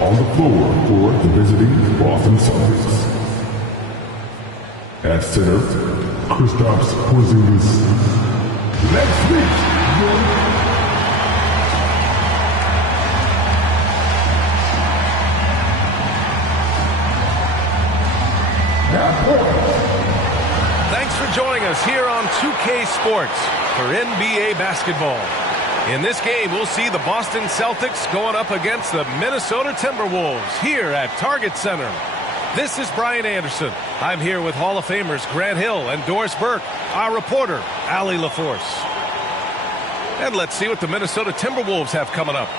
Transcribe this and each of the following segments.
On the floor for the visiting Boston Celtics. At center, Kristaps Porzingis. Let's meet. Thanks for joining us here on 2K Sports for NBA basketball. In this game, we'll see the Boston Celtics going up against the Minnesota Timberwolves here at Target Center. This is Brian Anderson. I'm here with Hall of Famers Grant Hill and Doris Burke, our reporter, Allie LaForce. And let's see what the Minnesota Timberwolves have coming up.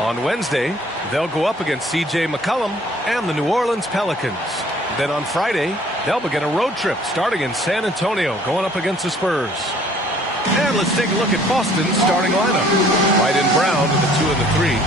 On Wednesday, they'll go up against C.J. McCollum and the New Orleans Pelicans. Then on Friday, they'll begin a road trip starting in San Antonio, going up against the Spurs. And let's take a look at Boston's starting lineup. White and Brown with the 2 and the 3.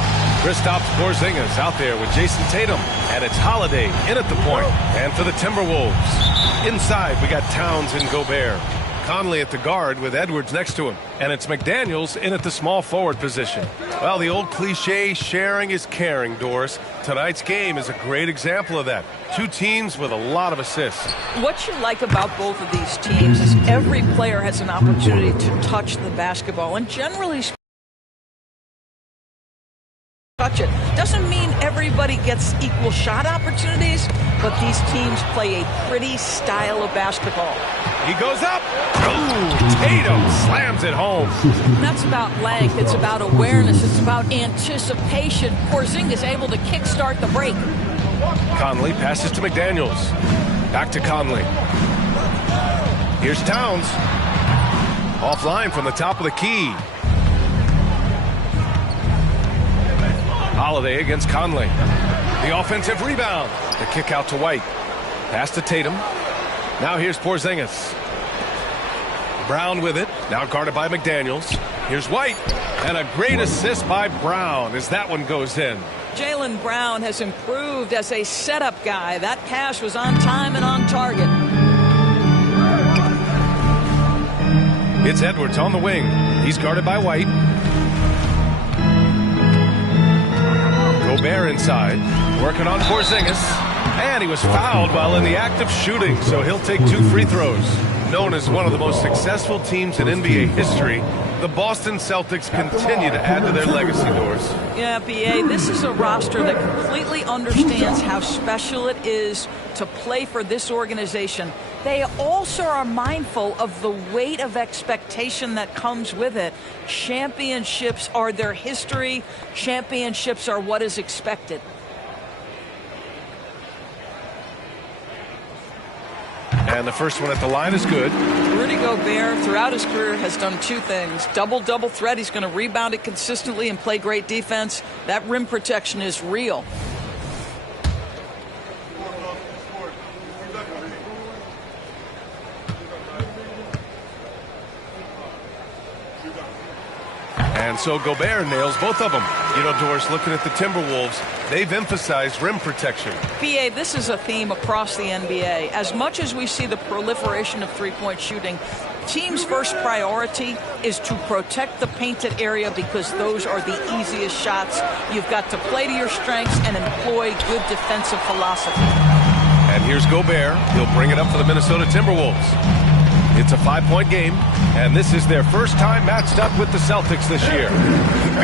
Kristaps Porzingis out there with Jason Tatum. And it's Holiday in at the point. And for the Timberwolves, inside we got Towns and Gobert. Conley at the guard with Edwards next to him. And it's McDaniels in at the small forward position. Well, the old cliche, sharing is caring, Doris. Tonight's game is a great example of that. Two teams with a lot of assists. What you like about both of these teams is every player has an opportunity to touch the basketball. And generally touch it. Doesn't mean everybody gets equal shot opportunities, but these teams play a pretty style of basketball. He goes up. Ooh, Tatum slams it home. And that's about length. It's about awareness. It's about anticipation. Porzingis able to kickstart the break. Conley passes to McDaniels. Back to Conley. Here's Towns. Offline from the top of the key. Holiday against Conley. The offensive rebound. The kick out to White. Pass to Tatum. Now here's Porzingis. Brown with it. Now guarded by McDaniels. Here's White. And a great assist by Brown as that one goes in. Jaylen Brown has improved as a setup guy. That pass was on time and on target. It's Edwards on the wing. He's guarded by White. Gobert inside, working on Porzingis. And he was fouled while in the act of shooting, so he'll take 2 free throws. Known as one of the most successful teams in NBA history, the Boston Celtics continue to add to their legacy, Doris. Yeah, B.A., this is a roster that completely understands how special it is to play for this organization. They also are mindful of the weight of expectation that comes with it. Championships are their history. Championships are what is expected. And the first one at the line is good. Rudy Gobert, throughout his career, has done 2 things. Double-double threat. He's going to rebound it consistently and play great defense. That rim protection is real. And so Gobert nails both of them. You know, Doris, looking at the Timberwolves, they've emphasized rim protection. B.A., this is a theme across the NBA. As much as we see the proliferation of three-point shooting, teams' first priority is to protect the painted area because those are the easiest shots. You've got to play to your strengths and employ good defensive philosophy. And here's Gobert. He'll bring it up for the Minnesota Timberwolves. It's a 5-point game, and this is their first time matched up with the Celtics this year.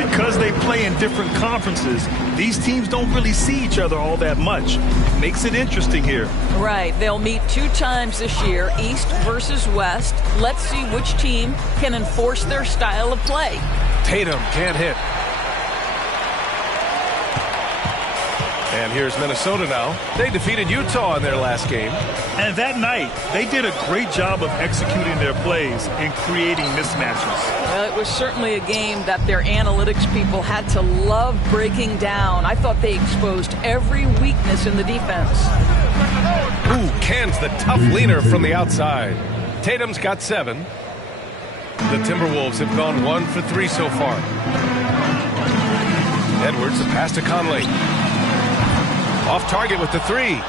Because they play in different conferences, these teams don't really see each other all that much. Makes it interesting here. Right. They'll meet 2 times this year, East versus West. Let's see which team can enforce their style of play. Tatum can't hit. And here's Minnesota now. They defeated Utah in their last game. And that night, they did a great job of executing their plays and creating mismatches. Well, it was certainly a game that their analytics people had to love breaking down. I thought they exposed every weakness in the defense. Ooh, cans the tough leaner from the outside. Tatum's got 7. The Timberwolves have gone 1 for 3 so far. Edwards, the pass to Conley. Off target with the 3.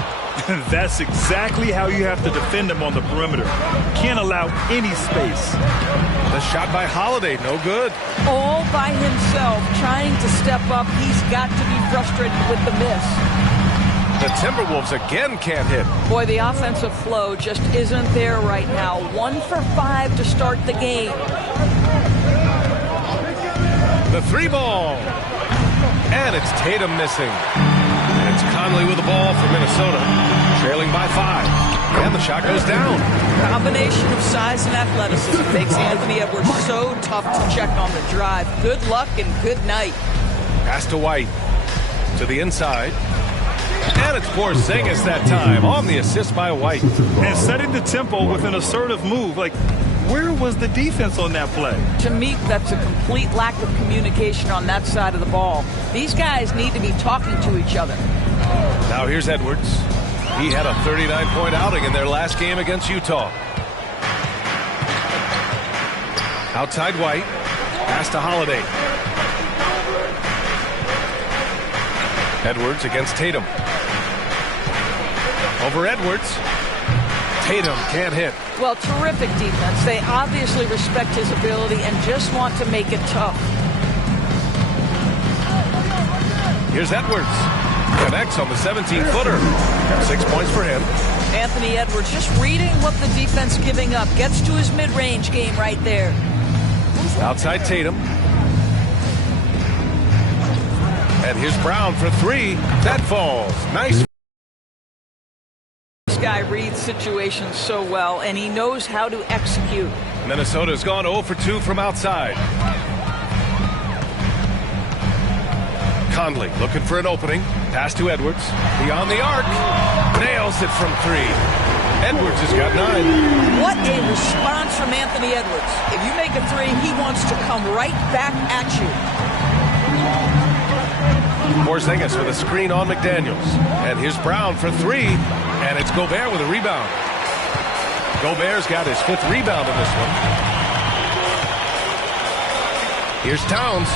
That's exactly how you have to defend him on the perimeter. Can't allow any space. The shot by Holiday, no good. All by himself, trying to step up. He's got to be frustrated with the miss. The Timberwolves again can't hit. Boy, the offensive flow just isn't there right now. 1 for 5 to start the game. The 3-ball. And it's Tatum missing. And it's Conley with the ball for Minnesota. Trailing by 5. And the shot goes down. Combination of size and athleticism makes Anthony Edwards so tough to check on the drive. Good luck and good night. Pass to White. To the inside. And it's Porzingis that time on the assist by White. And setting the tempo with an assertive move. Like, where was the defense on that play? To me, that's a complete lack of communication on that side of the ball. These guys need to be talking to each other. Now here's Edwards. He had a 39-point outing in their last game against Utah. Outside White. Pass to Holiday. Edwards against Tatum. Over Edwards. Tatum can't hit. Well, terrific defense. They obviously respect his ability and just want to make it tough. Here's Edwards. Connects on the 17-footer. 6 points for him. Anthony Edwards just reading what the defense giving up. Gets to his mid-range game right there. Outside Tatum. And here's Brown for 3. That falls. Nice. This guy reads situations so well, and he knows how to execute. Minnesota's gone 0 for 2 from outside. Conley looking for an opening. Pass to Edwards. Beyond the arc. Nails it from 3. Edwards has got 9. What a response from Anthony Edwards. If you make a 3, he wants to come right back at you. Porzingis with a screen on McDaniels. And here's Brown for 3. And it's Gobert with a rebound. Gobert's got his 5th rebound in this one. Here's Towns.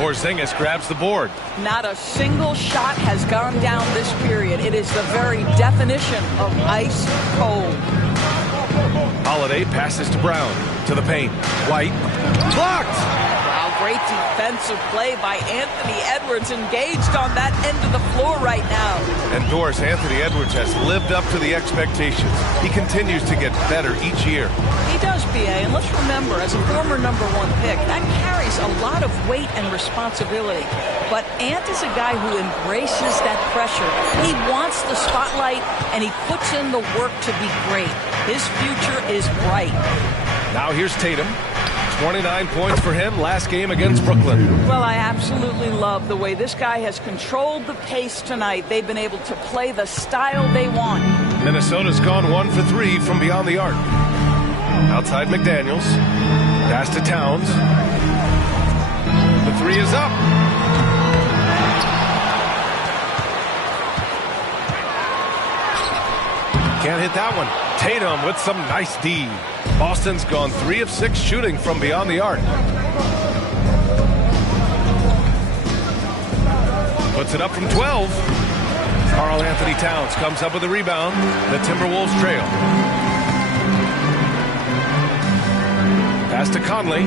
Porzingis grabs the board. Not a single shot has gone down this period. It is the very definition of ice cold. Holiday passes to Brown. To the paint. White. Blocked! Wow, great defensive play by Anthony Edwards, engaged on that end of the floor right now. And Doris, Anthony Edwards has lived up to the expectations. He continues to get better each year. He does, B.A., and let's remember, as a former #1 pick, that carries a lot of weight and responsibility. But Ant is a guy who embraces that pressure. He wants the spotlight, and he puts in the work to be great. His future is bright. Now here's Tatum. 29 points for him last game against Brooklyn. Well, I absolutely love the way this guy has controlled the pace tonight. They've been able to play the style they want. Minnesota's gone 1 for 3 from beyond the arc. Outside McDaniels. Pass to Towns. The 3 is up. Can't hit that one. Tatum with some nice D. Boston's gone 3 of 6 shooting from beyond the arc. Puts it up from 12. Karl Anthony Towns comes up with a rebound. The Timberwolves trail. Pass to Conley.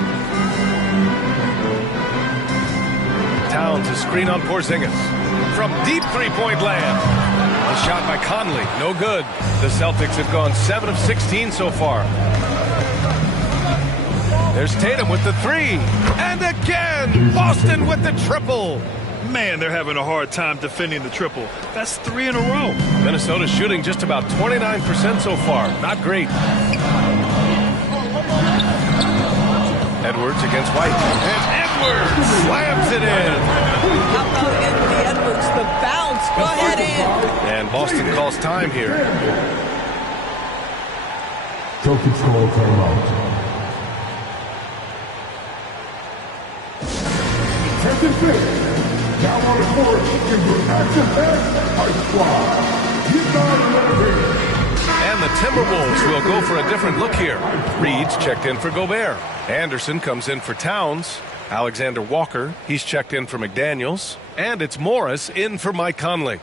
Towns a screen on Porzingis. From deep three-point land. The shot by Conley, no good. The Celtics have gone 7 of 16 so far. There's Tatum with the 3. And again, Boston with the triple. Man, they're having a hard time defending the triple. That's 3 in a row. Minnesota's shooting just about 29% so far. Not great. Edwards against White. And Edwards slams it in. How about Anthony Edwards? The bounce. Go ahead in. And Boston calls time here. Celtics call timeout. Now on the court is your action-packed Ice Squad. You got it. And the Timberwolves will go for a different look here. Reed's checked in for Gobert. Anderson comes in for Towns. Alexander Walker, he's checked in for McDaniels. And it's Morris in for Mike Conley.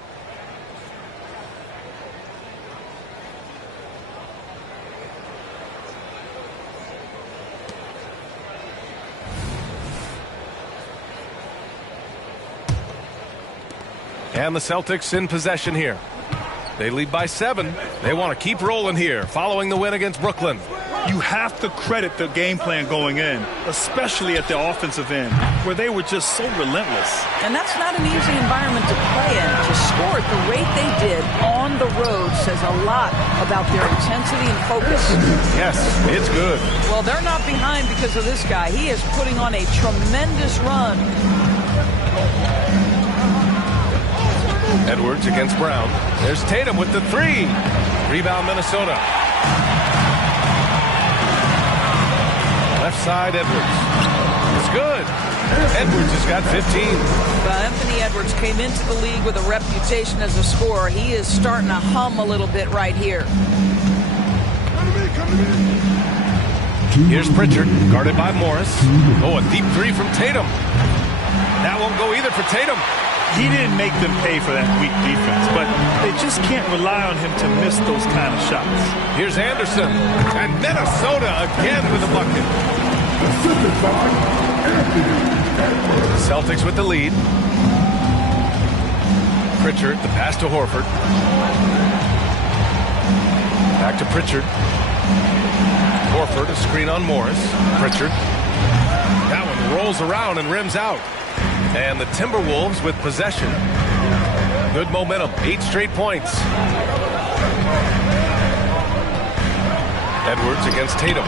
And the Celtics in possession here. They lead by 7. They want to keep rolling here following the win against Brooklyn. You have to credit the game plan going in, especially at the offensive end, where they were just so relentless. And that's not an easy environment to play in. To score at the rate they did on the road says a lot about their intensity and focus. Yes, it's good. Well, they're not behind because of this guy. He is putting on a tremendous run. Edwards against Brown. There's Tatum with the 3. Rebound Minnesota. Left side Edwards. It's good. Edwards has got 15. Well, Anthony Edwards came into the league with a reputation as a scorer. He is starting to hum a little bit right here. Here's Pritchard, guarded by Morris. Oh, a deep 3 from Tatum. That won't go either for Tatum. He didn't make them pay for that weak defense, but they just can't rely on him to miss those kind of shots. Here's Anderson, and Minnesota again with a bucket. Celtics with the lead. Pritchard, the pass to Horford. Back to Pritchard. Horford, a screen on Morris. Pritchard. That one rolls around and rims out. And the Timberwolves with possession. Good momentum, 8 straight points. Edwards against Tatum.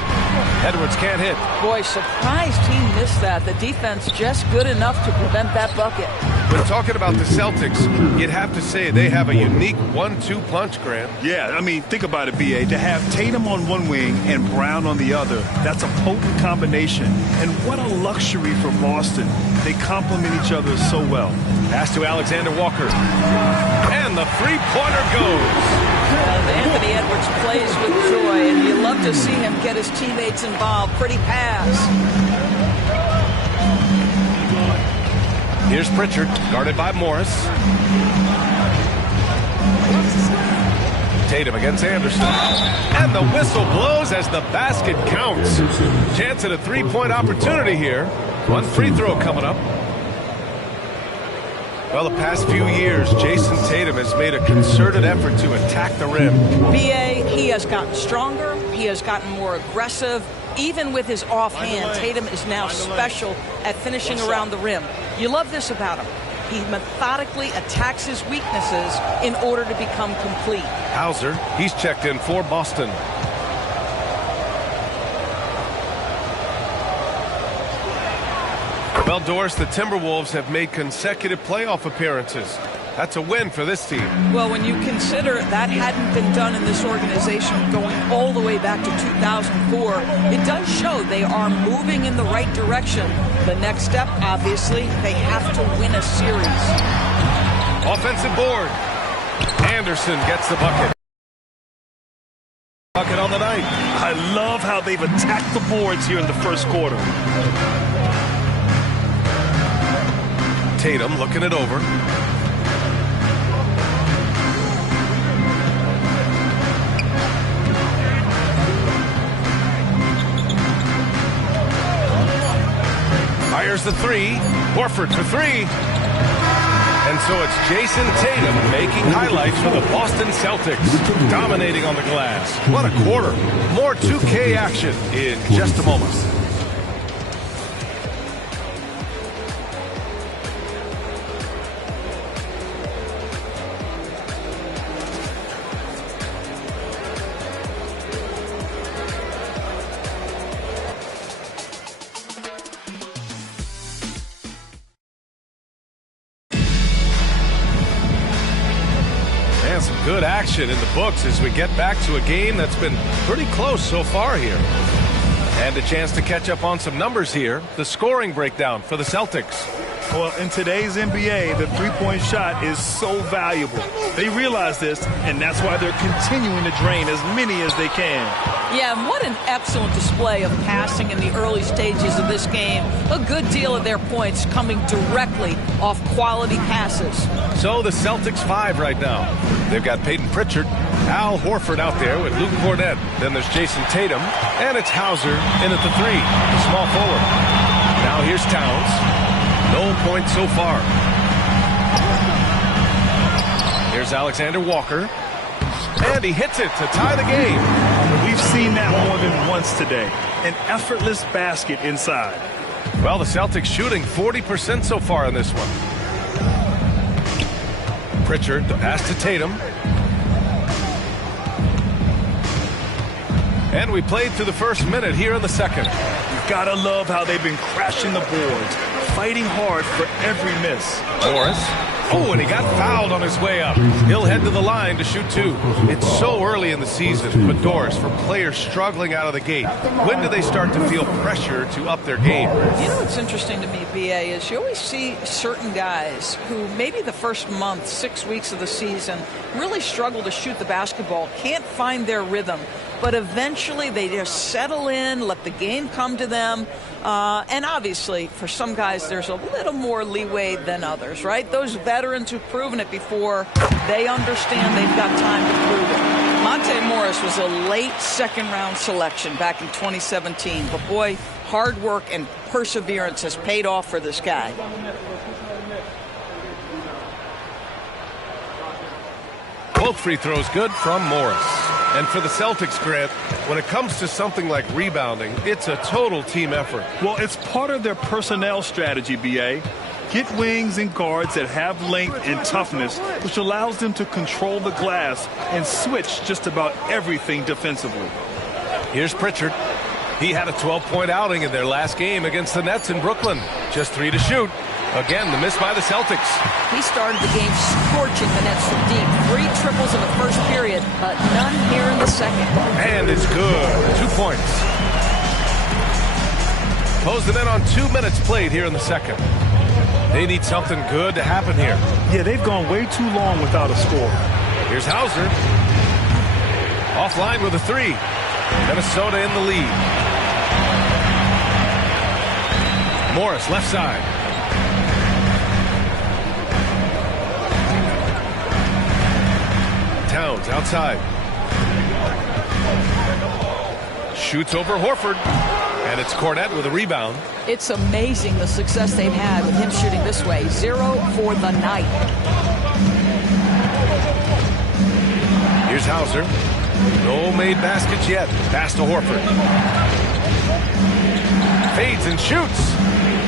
Edwards can't hit. Boy, surprised he missed that. The defense just good enough to prevent that bucket. When talking about the Celtics, you'd have to say they have a unique 1-2 punch, Grant. Yeah, I mean, think about it, B.A. To have Tatum on one wing and Brown on the other, that's a potent combination. And what a luxury for Boston. They complement each other so well. Pass to Alexander Walker. And the three-pointer goes. Anthony Edwards plays with joy, and you love to see him get his teammates involved. Pretty pass. Here's Pritchard, guarded by Morris. Tatum against Anderson. And the whistle blows as the basket counts. Chance at a three-point opportunity here. One free throw coming up. Well, the past few years, Jason Tatum has made a concerted effort to attack the rim. B.A., he has gotten stronger. He has gotten more aggressive. Even with his offhand, Tatum is now special at finishing around the rim. You love this about him. He methodically attacks his weaknesses in order to become complete. Hauser, he's checked in for Boston. Well, Doris, the Timberwolves have made consecutive playoff appearances. That's a win for this team. Well, when you consider that hadn't been done in this organization going all the way back to 2004, it does show they are moving in the right direction. The next step, obviously, they have to win a series. Offensive board. Anderson gets the bucket. Bucket on the night. I love how they've attacked the boards here in the first quarter. Tatum looking it over. Fires the 3. Horford for 3. And so it's Jason Tatum making highlights for the Boston Celtics, dominating on the glass. What a quarter. More 2K action in just a moment. Some good action in the books as we get back to a game that's been pretty close so far here. And a chance to catch up on some numbers here. The scoring breakdown for the Celtics. Well, in today's NBA, the three-point shot is so valuable. They realize this, and that's why they're continuing to drain as many as they can. Yeah, and what an excellent display of passing in the early stages of this game. A good deal of their points coming directly off quality passes. So the Celtics 5 right now. They've got Peyton Pritchard, Al Horford out there with Luke Cornett. Then there's Jason Tatum, and it's Hauser in at the 3, the small forward. Now here's Towns. No points so far. Here's Alexander Walker. And he hits it to tie the game. We've seen that more than once today. An effortless basket inside. Well, the Celtics shooting 40% so far in this one. Pritchard, the pass to Tatum. And we played through the first minute here in the second. You've got to love how they've been crashing the boards, fighting hard for every miss. Morris. Oh, and he got fouled on his way up. He'll head to the line to shoot two. It's so early in the season, but Doris, for players struggling out of the gate, when do they start to feel pressure to up their game? You know what's interesting to me, BA, is you always see certain guys who maybe the first month, 6 weeks of the season, really struggle to shoot the basketball, can't find their rhythm. But eventually they just settle in, let the game come to them. And obviously, for some guys, there's a little more leeway than others, right? Those veterans who've proven it before, they understand they've got time to prove it. Monte Morris was a late second-round selection back in 2017. But, boy, hard work and perseverance has paid off for this guy. Both free throws good from Morris. And for the Celtics, Grant, when it comes to something like rebounding, it's a total team effort. Well, it's part of their personnel strategy, B.A. Get wings and guards that have length and toughness, which allows them to control the glass and switch just about everything defensively. Here's Pritchard. He had a 12-point outing in their last game against the Nets in Brooklyn. Just 3 to shoot. Again, the miss by the Celtics. He started the game scorching the Nets from deep. 3 triples in the first period, but none here in the second. And it's good. 2 points. Closing in on 2 minutes played here in the second. They need something good to happen here. Yeah, they've gone way too long without a score. Here's Hauser. Offline with a 3. Minnesota in the lead. Morris, left side. Towns outside. Shoots over Horford. And it's Cornette with a rebound. It's amazing the success they've had with him shooting this way. 0 for the night. Here's Hauser. No made baskets yet. Pass to Horford. Fades and shoots.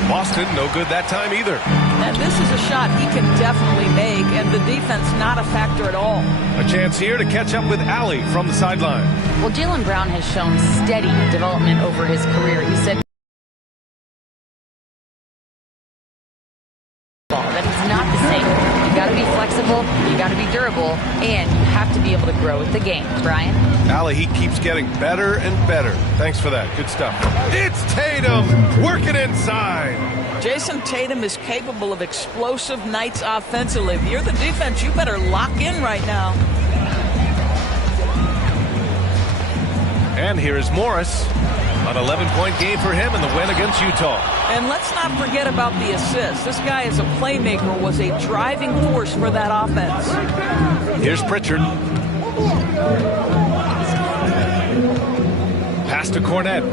Boston, no good that time either. And this is a shot he can definitely make, and the defense not a factor at all. A chance here to catch up with Allie from the sideline. Well, Jaylen Brown has shown steady development over his career. He said that it's not the same. You got to be flexible, you got to be durable, and you have to be able to grow with the game. Brian? Allie, he keeps getting better and better. Thanks for that. Good stuff. It's Tatum working inside. Jason Tatum is capable of explosive nights offensively. If you're the defense, you better lock in right now. And here is Morris. An 11-point game for him in the win against Utah. And let's not forget about the assist. This guy is a playmaker, was a driving force for that offense. Here's Pritchard. Pass to Cornette.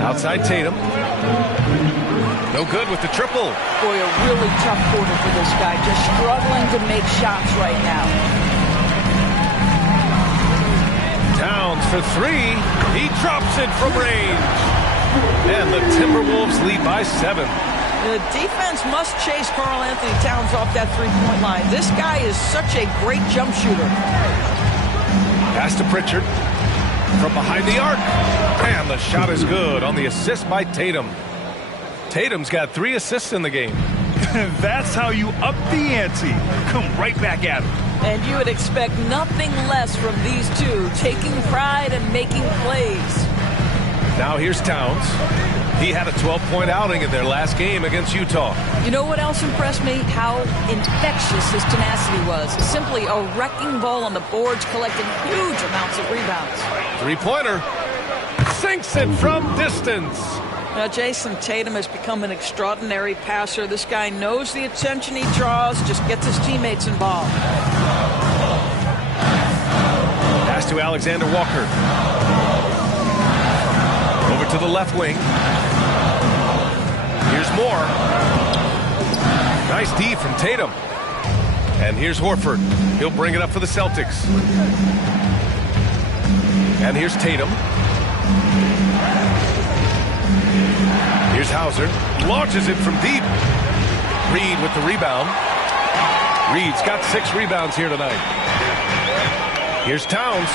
Outside Tatum. No good with the triple. Boy, a really tough quarter for this guy. Just struggling to make shots right now. Towns for 3. He drops it from range. And the Timberwolves lead by 7. The defense must chase Karl Anthony Towns off that three-point line. This guy is such a great jump shooter. Pass to Pritchard. From behind the arc. And the shot is good on the assist by Tatum. Tatum's got 3 assists in the game. That's how you up the ante. Come right back at him. And you would expect nothing less from these two, taking pride and making plays. Now here's Towns. He had a 12-point outing in their last game against Utah. You know what else impressed me? How infectious his tenacity was. Simply a wrecking ball on the boards, collecting huge amounts of rebounds. Three-pointer. Sinks it from distance. Now, Jason Tatum has become an extraordinary passer. This guy knows the attention he draws, just gets his teammates involved. Pass to Alexander Walker. Over to the left wing. Here's Moore. Nice Nice D from Tatum. And here's Horford. He'll bring it up for the Celtics. And here's Tatum. Here's Hauser. Launches it from deep. Reed with the rebound. Reed's got 6 rebounds here tonight. Here's Towns.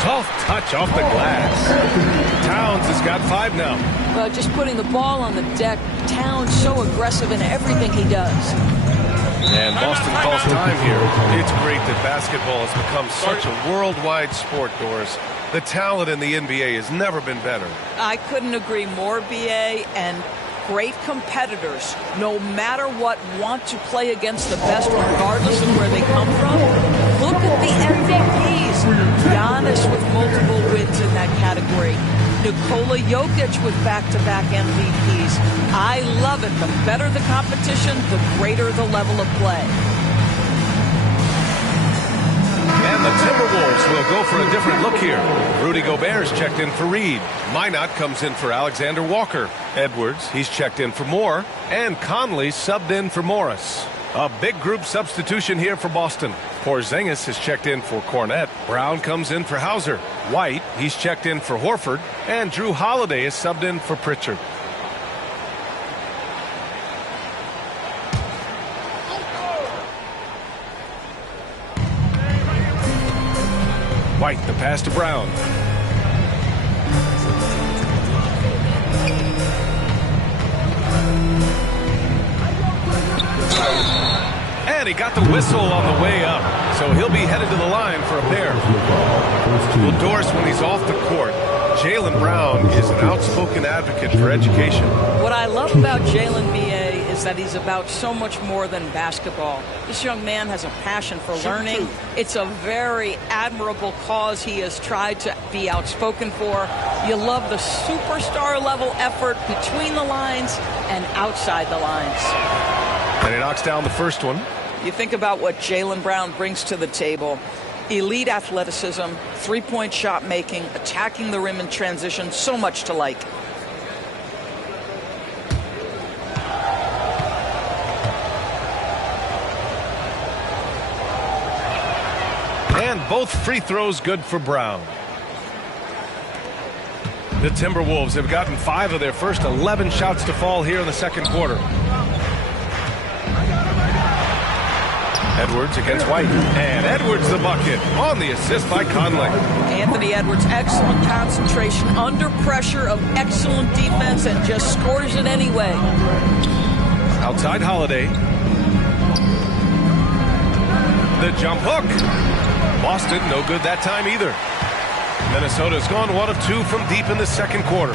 Soft touch off the glass. Towns has got 5 now. Well, just putting the ball on the deck. Towns so aggressive in everything he does. And Boston calls time here. It's great that basketball has become such a worldwide sport, Doris. The talent in the NBA has never been better. I couldn't agree more, BA, and great competitors, no matter what, want to play against the best regardless of where they come from. Look at the MVPs. Giannis with multiple wins in that category. Nikola Jokic with back-to-back MVPs. I love it. The better the competition, the greater the level of play. And the Timberwolves will go for a different look here. Rudy Gobert's checked in for Reed. Minot comes in for Alexander Walker. Edwards, he's checked in for Moore. And Conley subbed in for Morris. A big group substitution here for Boston. Porzingis is checked in for Cornette. Brown comes in for Hauser. White, he's checked in for Horford. And Drew Holiday is subbed in for Pritchard. White, the pass to Brown. And he got the whistle on the way up, so he'll be headed to the line for a pair. Well, Doris, when he's off the court, Jaylen Brown is an outspoken advocate for education. What I love about Jaylen, B.A., is that he's about so much more than basketball. This young man has a passion for learning. It's a very admirable cause he has tried to be outspoken for. You love the superstar level effort between the lines and outside the lines. And he knocks down the first one. You think about what Jaylen Brown brings to the table. Elite athleticism, three-point shot making, attacking the rim in transition, so much to like. And both free throws good for Brown. The Timberwolves have gotten 5 of their first 11 shots to fall here in the second quarter. Edwards against White. And Edwards the bucket on the assist by Conley. Anthony Edwards, excellent concentration under pressure of excellent defense and just scores it anyway. Outside Holiday. The jump hook. Boston no good that time either. Minnesota's gone 1 of 2 from deep in the second quarter.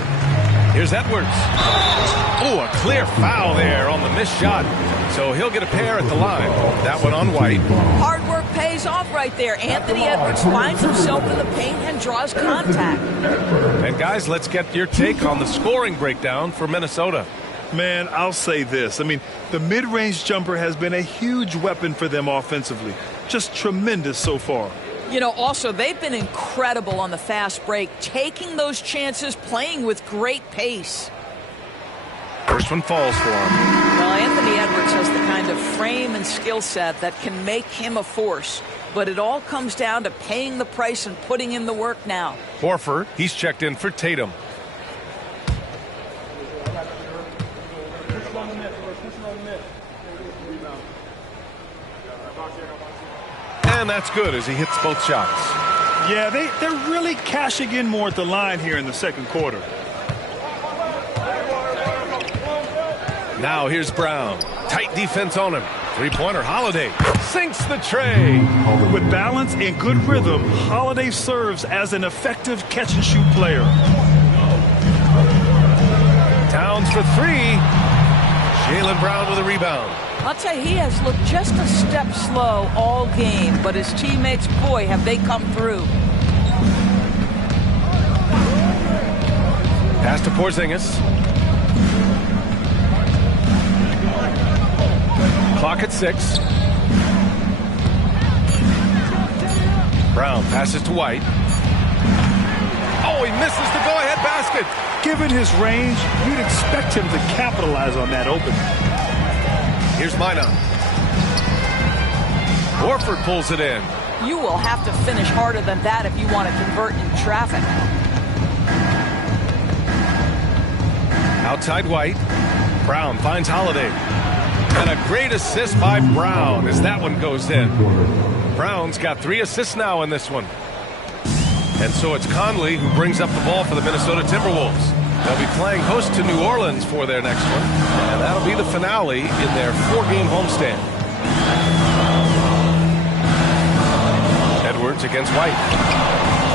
Here's Edwards. Oh, a clear foul there on the missed shot. So he'll get a pair at the line. That one on White. Hard work pays off right there. Anthony Edwards finds himself in the paint and draws contact. And guys, let's get your take on the scoring breakdown for Minnesota. Man, I'll say this. I mean, the mid-range jumper has been a huge weapon for them offensively. Just tremendous so far. You know, also, they've been incredible on the fast break, taking those chances, playing with great pace. First one falls for him. Well, Anthony Edwards has the kind of frame and skill set that can make him a force. But it all comes down to paying the price and putting in the work now. Horford, he's checked in for Tatum. And that's good as he hits both shots. Yeah, they're really cashing in more at the line here in the second quarter. Now here's Brown. Tight defense on him. Three-pointer Holiday sinks the tray. With balance and good rhythm, Holiday serves as an effective catch-and-shoot player. Towns for 3. Jaylen Brown with a rebound. I'll tell you, he has looked just a step slow all game, but his teammates, boy, have they come through. Pass to Porzingis. Clock at 6. Brown passes to White. Oh, he misses the go-ahead basket. Given his range, you'd expect him to capitalize on that opening. Here's Minot. Horford pulls it in. You will have to finish harder than that if you want to convert in traffic. Outside White. Brown finds Holiday. And a great assist by Brown as that one goes in. Brown's got 3 assists now in this one. And so it's Conley who brings up the ball for the Minnesota Timberwolves. They'll be playing host to New Orleans for their next one. And that'll be the finale in their 4-game homestand. Edwards against White.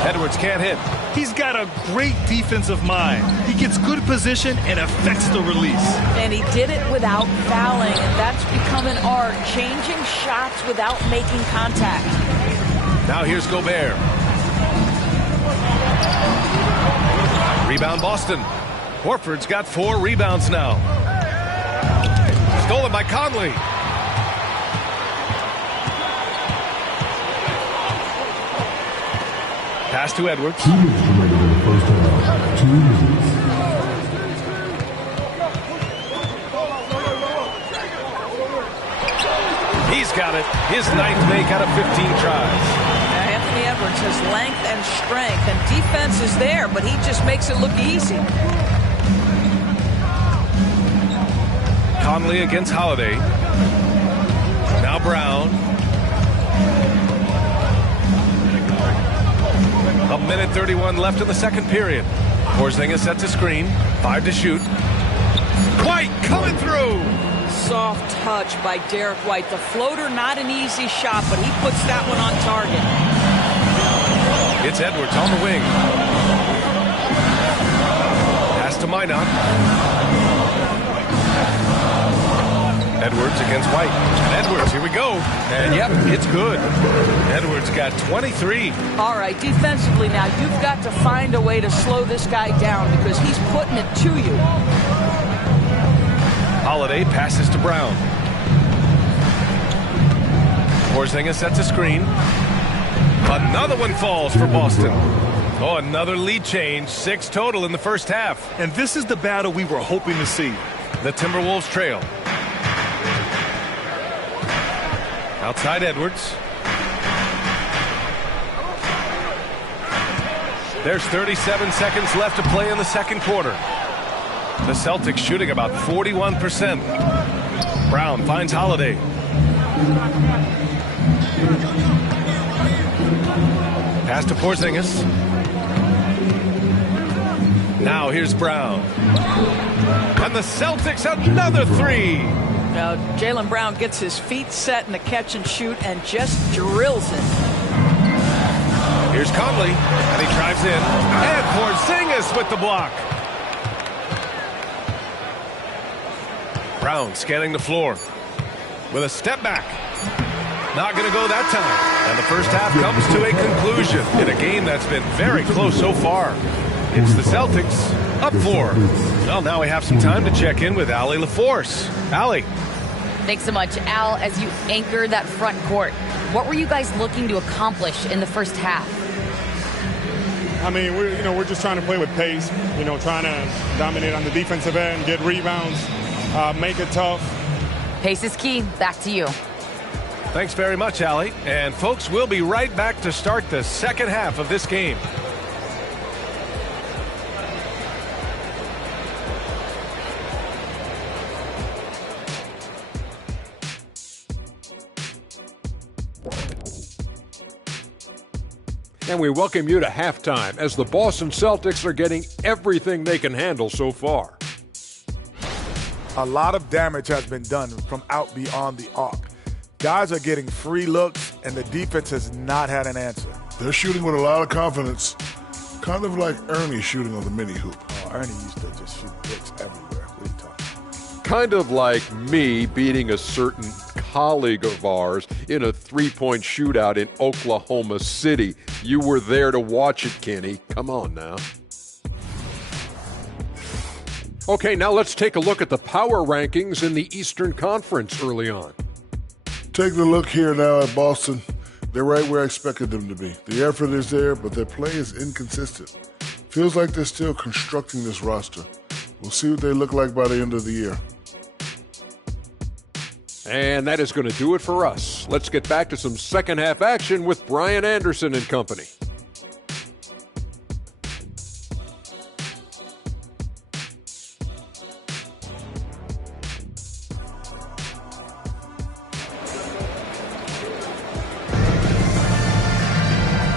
Edwards can't hit. He's got a great defensive mind. He gets good position and affects the release. And he did it without fouling, and that's become an art, changing shots without making contact. Now here's Gobert. Rebound Boston. Horford's got 4 rebounds now. Stolen by Conley. Pass to Edwards. 2 minutes remaining in the first half. 2 minutes. He's got it. His 9th make out of 15 tries. Anthony Edwards has length and strength, and defense is there, but he just makes it look easy. Conley against Holiday. Now Brown. A minute 31 left in the second period. Porzingis sets a screen. 5 to shoot. White coming through. Soft touch by Derek White. The floater, not an easy shot, but he puts that one on target. It's Edwards on the wing. Pass to Minot. Edwards against White. And Edwards, here we go. And yep, it's good. Edwards got 23. All right, defensively now, you've got to find a way to slow this guy down because he's putting it to you. Holiday passes to Brown. Porzingis sets a screen. Another one falls for Boston. Oh, another lead change. 6 total in the first half. And this is the battle we were hoping to see. The Timberwolves trail. Outside Edwards. There's 37 seconds left to play in the second quarter. The Celtics shooting about 41%. Brown finds Holiday. Pass to Porzingis. Now here's Brown. And the Celtics another 3. Now, Jaylen Brown gets his feet set in the catch and shoot and just drills it. Here's Conley, and he drives in. And Porzingis with the block. Brown scanning the floor with a step back. Not going to go that time. And the first half comes to a conclusion in a game that's been very close so far. It's the Celtics up 4. Well, now we have some time to check in with Allie LaForce. Allie. Thanks so much, Al. As you anchor that front court, what were you guys looking to accomplish in the first half? I mean, we're just trying to play with pace. Trying to dominate on the defensive end, get rebounds, make it tough. Pace is key. Back to you. Thanks very much, Allie. And folks, we'll be right back to start the second half of this game. And we welcome you to halftime as the Boston Celtics are getting everything they can handle so far. A lot of damage has been done from out beyond the arc. Guys are getting free looks, and the defense has not had an answer. They're shooting with a lot of confidence, kind of like Ernie shooting on the mini hoop. Oh, Ernie used to just shoot bricks everywhere. What are you talking about? Kind of like me beating a certain colleague of ours in a three-point shootout in Oklahoma City. You were there to watch it, Kenny. Come on now. Okay, now let's take a look at the power rankings in the Eastern Conference early on. Taking a look here now at Boston. They're right where I expected them to be. The effort is there, but their play is inconsistent. Feels like they're still constructing this roster. We'll see what they look like by the end of the year. And that is going to do it for us. Let's get back to some second half action with Brian Anderson and company.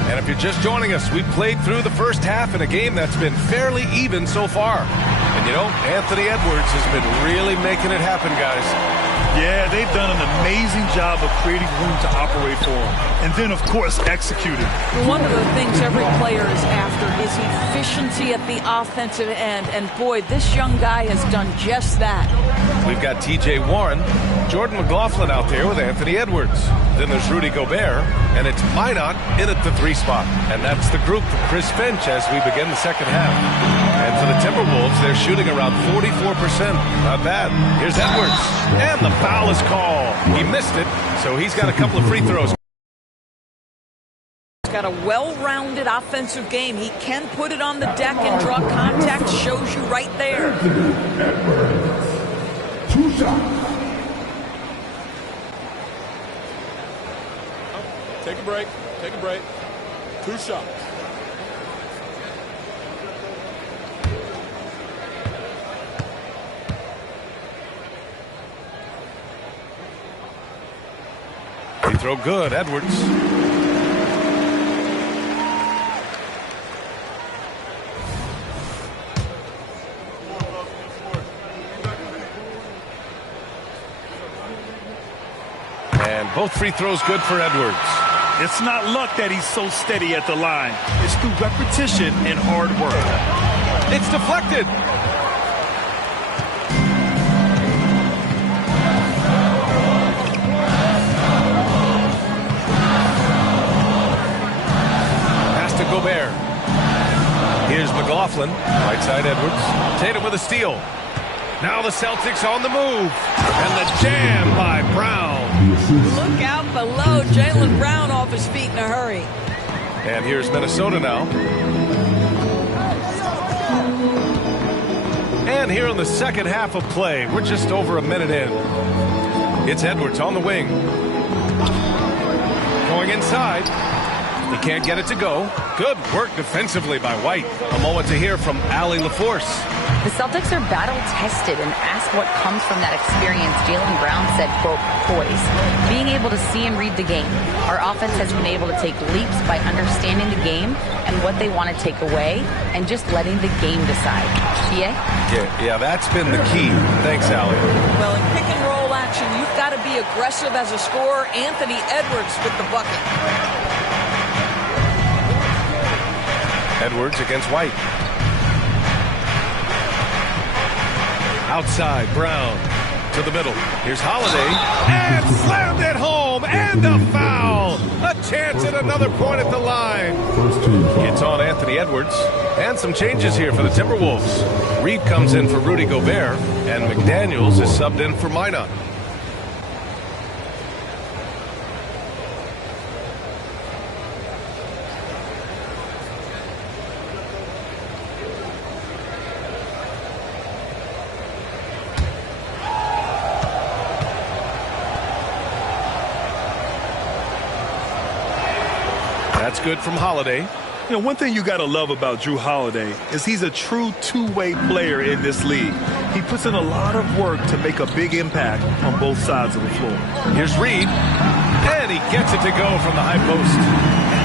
And if you're just joining us, we played through the first half in a game that's been fairly even so far. And you know, Anthony Edwards has been really making it happen, guys. Yeah, they've done an amazing job of creating room to operate for him. And then, of course, executing. One of the things every player is after is efficiency at the offensive end. And boy, this young guy has done just that. We've got T.J. Warren, Jordan McLaughlin out there with Anthony Edwards. Then there's Rudy Gobert, and it's Minot in at the 3 spot. And that's the group for Chris Finch as we begin the second half. And for the Timberwolves, they're shooting around 44%. Not bad. Here's Edwards, and the foul is called. He missed it, so he's got a couple of free throws. He's got a well-rounded offensive game. He can put it on the deck and draw contact. Shows you right there. Edwards. 2 shots. Take a break. Take a break. 2 shots. Free throw good, Edwards. And both free throws good for Edwards. It's not luck that he's so steady at the line. It's through repetition and hard work. It's deflected. Pass to Gobert. Here's McLaughlin. Right side Edwards. Tatum with a steal. Now the Celtics on the move. And the jam by Brown. Look out below. Jaylen Brown off his feet in a hurry. And here's Minnesota now. And here in the second half of play, we're just over a minute in. It's Edwards on the wing. Going inside. He can't get it to go. Good work defensively by White. A moment to hear from Allie LaForce. The Celtics are battle-tested, and ask what comes from that experience. Jaylen Brown said, quote, poise. Being able to see and read the game. Our offense has been able to take leaps by understanding the game and what they want to take away and just letting the game decide. PA? Yeah, that's been the key. Thanks, Allie. Well, in pick and roll action, you've got to be aggressive as a scorer. Anthony Edwards with the bucket. Edwards against White. Outside, Brown to the middle. Here's Holiday, and slammed it home, and a foul. A chance at another point at the line. It's on Anthony Edwards, and some changes here for the Timberwolves. Reed comes in for Rudy Gobert, and McDaniels is subbed in for Minot. That's good from Holiday. You know, one thing you got to love about Drew Holiday is he's a true two-way player in this league. He puts in a lot of work to make a big impact on both sides of the floor. Here's Reed, and he gets it to go from the high post.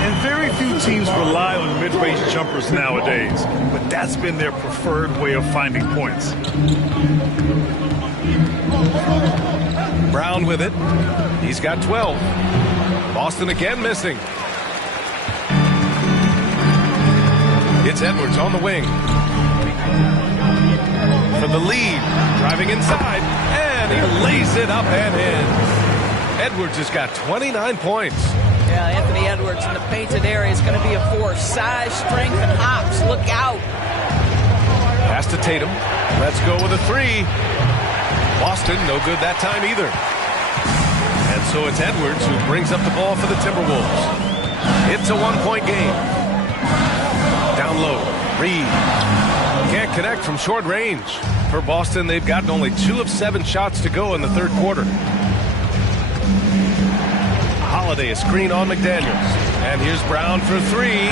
And very few teams rely on mid-range jumpers nowadays, but that's been their preferred way of finding points. Brown with it. He's got 12. Boston again missing. It's Edwards on the wing. For the lead. Driving inside. And he lays it up and in. Edwards has got 29 points. Yeah, Anthony Edwards in the painted area is going to be a force. Size, strength, and hops. Look out. Pass to Tatum. Let's go with a 3. Boston, no good that time either. And so it's Edwards who brings up the ball for the Timberwolves. It's a 1-point game. Down low, Reed. Can't connect from short range. For Boston, they've gotten only 2 of 7 shots to go in the third quarter. Holiday, a screen on McDaniels. And here's Brown for three.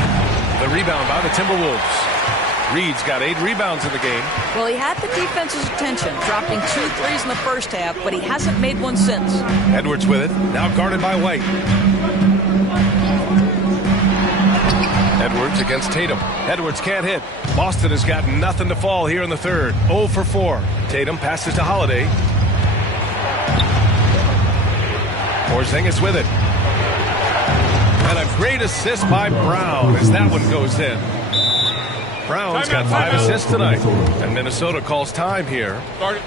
The rebound by the Timberwolves. Reed's got 8 rebounds in the game. Well, he had the defense's attention, dropping 2 threes in the first half, but he hasn't made one since. Edwards with it, now guarded by White. Edwards against Tatum. Edwards can't hit. Boston has got nothing to fall here in the third. 0 for 4. Tatum passes to Holiday. Porzingis with it. And a great assist by Brown as that one goes in. Brown's got 5 assists tonight. And Minnesota calls time here. Start it.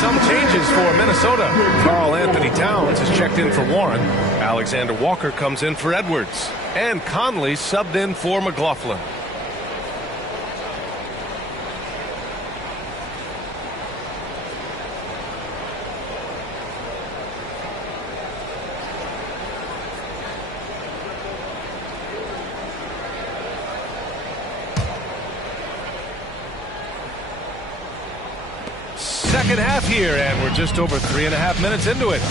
Some changes for Minnesota. Karl Anthony Towns has checked in for Warren. Alexander Walker comes in for Edwards. And Conley subbed in for McLaughlin. Second half here, and we're just over 3.5 minutes into it.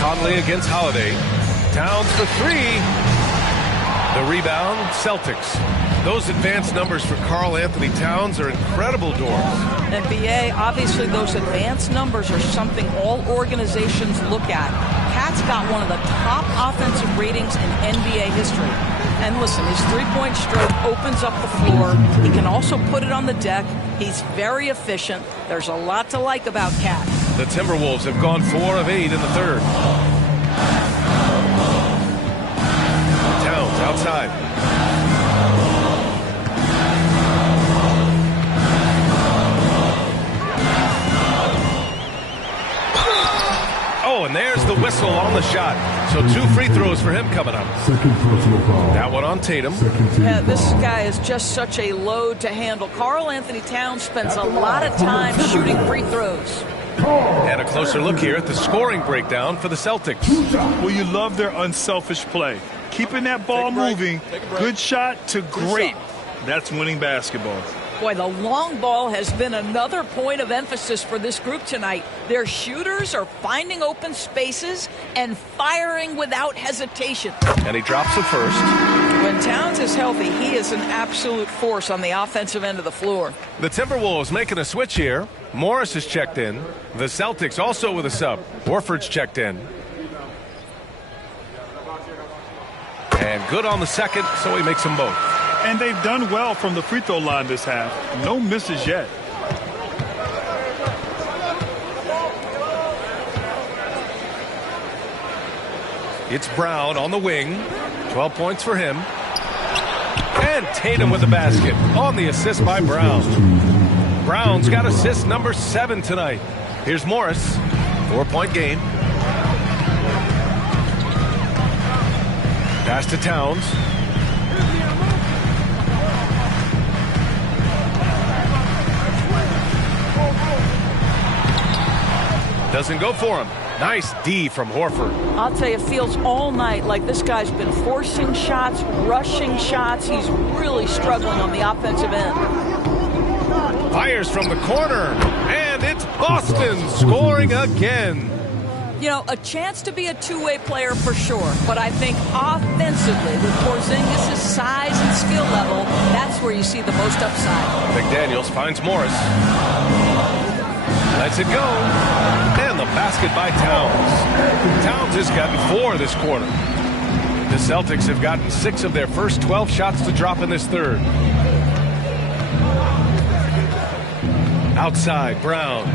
Conley against Holiday. Towns for 3. The rebound, Celtics. Those advanced numbers for Karl Anthony Towns are incredible doors. And BA, obviously those advanced numbers are something all organizations look at. Cat's got one of the top offensive ratings in NBA history. And listen, his three-point stroke opens up the floor. He can also put it on the deck. He's very efficient. There's a lot to like about Cat. The Timberwolves have gone 4 of 8 in the third. Towns outside. Oh, and there's the whistle on the shot. So 2 free throws for him coming up. Second personal foul. That one on Tatum. Yeah, this guy is just such a load to handle. Karl Anthony Towns spends a lot of time shooting free throws. And a closer look here at the scoring breakdown for the Celtics. Well, you love their unselfish play. Keeping that ball moving, good shot to great. That's winning basketball. Boy, the long ball has been another point of emphasis for this group tonight. Their shooters are finding open spaces and firing without hesitation. And he drops the first. When Towns is healthy, he is an absolute force on the offensive end of the floor. The Timberwolves making a switch here. Morris has checked in. The Celtics also with a sub. Horford's checked in. And good on the second, so he makes them both. And they've done well from the free throw line this half. No misses yet. It's Brown on the wing. 12 points for him. And Tatum with the basket on the assist by Brown. Brown's got assist number 7 tonight. Here's Morris. 4-point game. Pass to Towns. Doesn't go for him. Nice D from Horford. I'll tell you, it feels all night like this guy's been forcing shots, rushing shots. He's really struggling on the offensive end. Fires from the corner. And it's Boston scoring again. You know, a chance to be a two-way player for sure, but I think offensively, with Porzingis' size and skill level, that's where you see the most upside. McDaniels finds Morris. Lets it go. And the basket by Towns. Towns has gotten 4 this quarter. The Celtics have gotten 6 of their first 12 shots to drop in this third. Outside, Brown.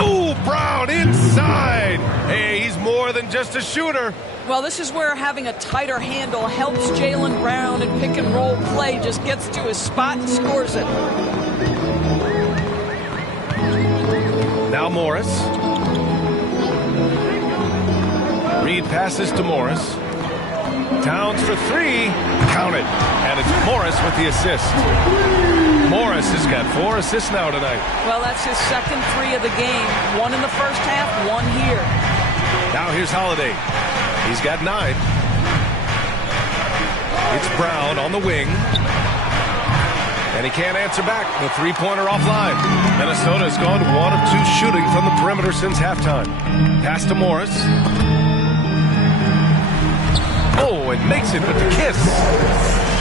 Ooh, Brown inside. Hey, he's more than just a shooter. Well, this is where having a tighter handle helps Jaylen Brown in pick and roll play. Just gets to his spot and scores it. Now Morris. Reed passes to Morris. Towns for three. Count it. And it's Morris with the assist. Morris has got 4 assists now tonight. Well, that's his second 3 of the game. 1 in the first half, 1 here. Now here's Holiday. He's got 9. It's Brown on the wing. And he can't answer back. The three-pointer offline. Minnesota's gone 1 of 2 shooting from the perimeter since halftime. Pass to Morris. Oh, it makes it with the kiss.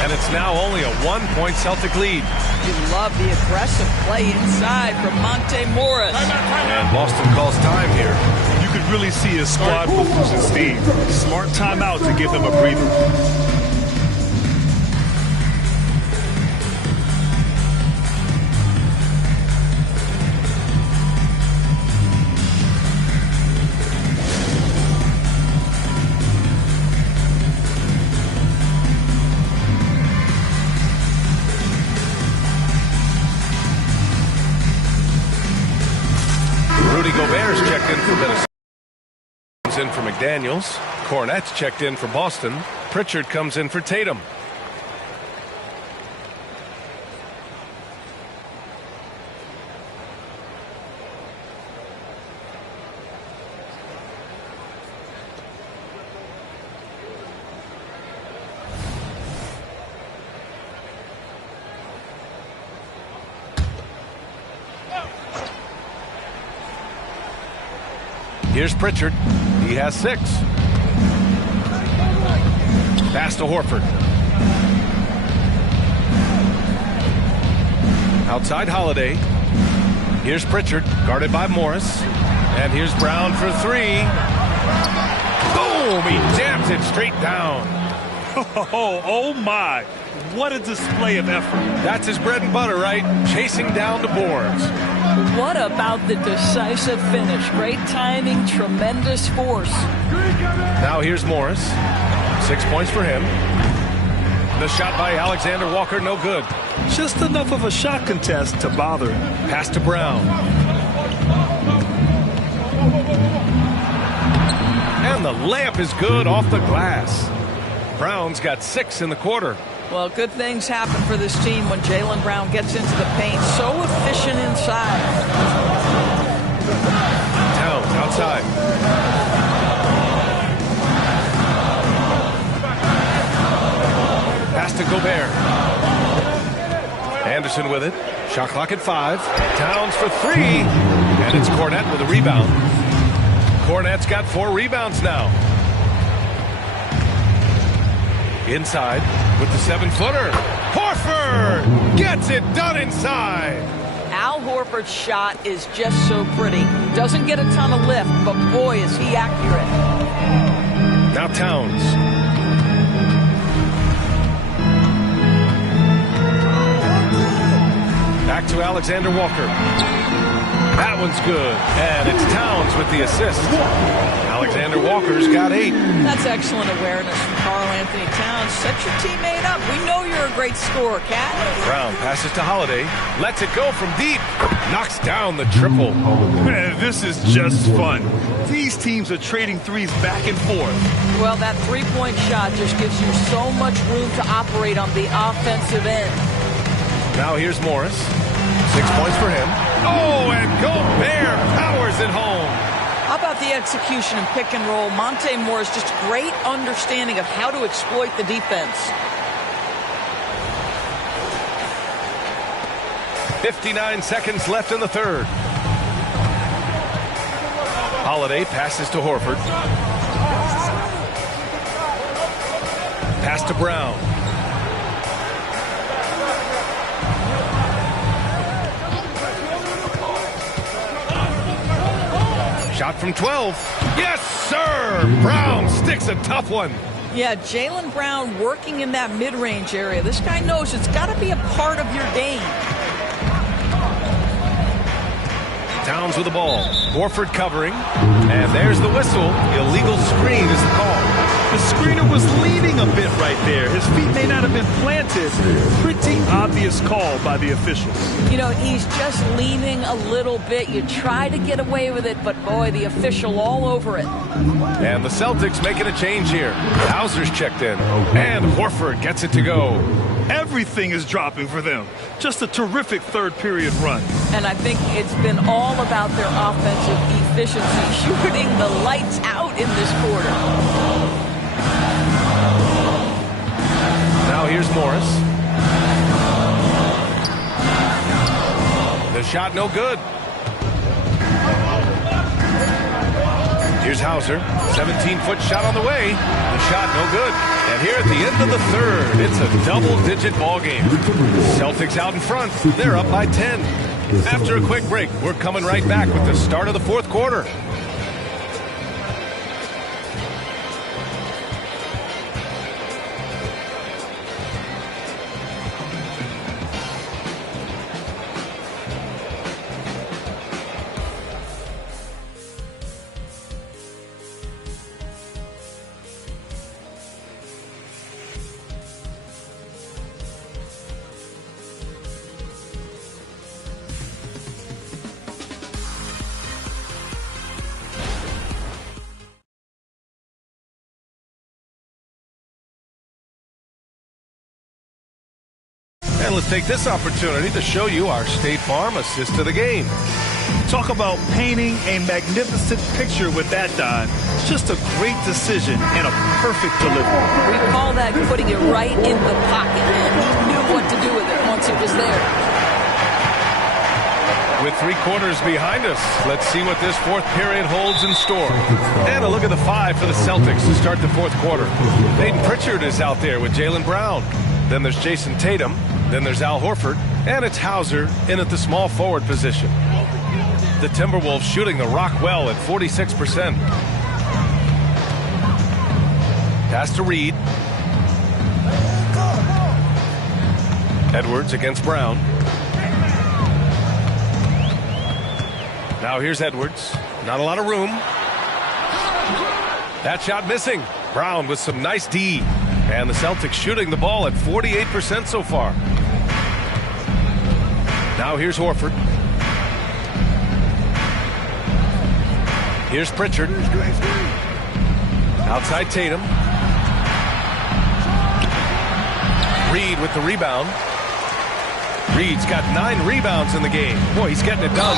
And it's now only a 1-point Celtic lead. You love the aggressive play inside from Monte Morris. And Boston calls time here. You could really see his squad was losing steam. Smart timeout to give him a breather. Gobert's checked in for Minnesota. Comes in for McDaniels. Cornette's checked in for Boston. Pritchard comes in for Tatum. Here's Pritchard. He has 6. Pass to Horford. Outside Holiday. Here's Pritchard, guarded by Morris. And here's Brown for 3. Boom! He jams it straight down. Oh my. What a display of effort. That's his bread and butter, right? Chasing down the boards. What about the decisive finish? Great timing, tremendous force. Now here's Morris. 6 points for him. The shot by Alexander Walker, no good. Just enough of a shot contest to bother him. Pass to Brown. And the layup is good off the glass. Brown's got 6 in the quarter. Well, good things happen for this team when Jaylen Brown gets into the paint. So efficient inside. Towns outside. Pass to Gobert. Anderson with it. Shot clock at 5. Towns for 3. And it's Cornette with a rebound. Cornette's got 4 rebounds now. Inside with the 7-footer. Horford gets it done inside. Al Horford's shot is just so pretty. Doesn't get a ton of lift, but boy, is he accurate. Now Towns. Back to Alexander Walker. That one's good. And it's Towns with the assist. Alexander Walker's got 8. That's excellent awareness from Karl Anthony Towns. Set your teammate up. We know you're a great scorer, Cat. Brown passes to Holiday. Lets it go from deep. Knocks down the triple. Man, this is just fun. These teams are trading threes back and forth. Well, that three-point shot just gives you so much room to operate on the offensive end. Now here's Morris. 6 points for him. Oh, and Gobert powers it home. How about the execution and pick and roll? Monte Morris, just great understanding of how to exploit the defense. 59 seconds left in the third. Holiday passes to Horford. Pass to Brown. Shot from 12. Yes, sir! Brown sticks a tough one. Yeah, Jaylen Brown working in that mid-range area. This guy knows it's got to be a part of your game. Towns with the ball. Horford covering. And there's the whistle. Illegal screen is the call. The screener was leaning a bit right there. His feet may not have been planted. Pretty obvious call by the officials. You know, he's just leaning a little bit. You try to get away with it, but boy, the official all over it. And the Celtics making a change here. Hauser's checked in, and Horford gets it to go. Everything is dropping for them. Just a terrific third period run. And I think it's been all about their offensive efficiency, shooting the lights out in this quarter. Now here's Morris. The shot no good. Here's Hauser. 17-foot shot on the way. The shot no good. And here at the end of the third, it's a double-digit ball game. Celtics out in front. They're up by 10. After a quick break, we're coming right back with the start of the fourth quarter. And let's take this opportunity to show you our State Farm assist to the game. Talk about painting a magnificent picture with that dive. Just a great decision and a perfect delivery. We call that putting it right in the pocket, and he knew what to do with it once it was there. With 3 quarters behind us, let's see what this fourth period holds in store. And a look at the 5 for the Celtics to start the fourth quarter. Tatum Pritchard is out there with Jaylen Brown. Then there's Jason Tatum. Then there's Al Horford. And it's Hauser in at the small forward position. The Timberwolves shooting the rock well at 46%. Pass to Reed. Edwards against Brown. Now here's Edwards. Not a lot of room. That shot missing. Brown with some nice D. And the Celtics shooting the ball at 48% so far. Now here's Horford. Here's Pritchard. Outside Tatum. Reed with the rebound. Reed's got 9 rebounds in the game. Boy, he's getting it done.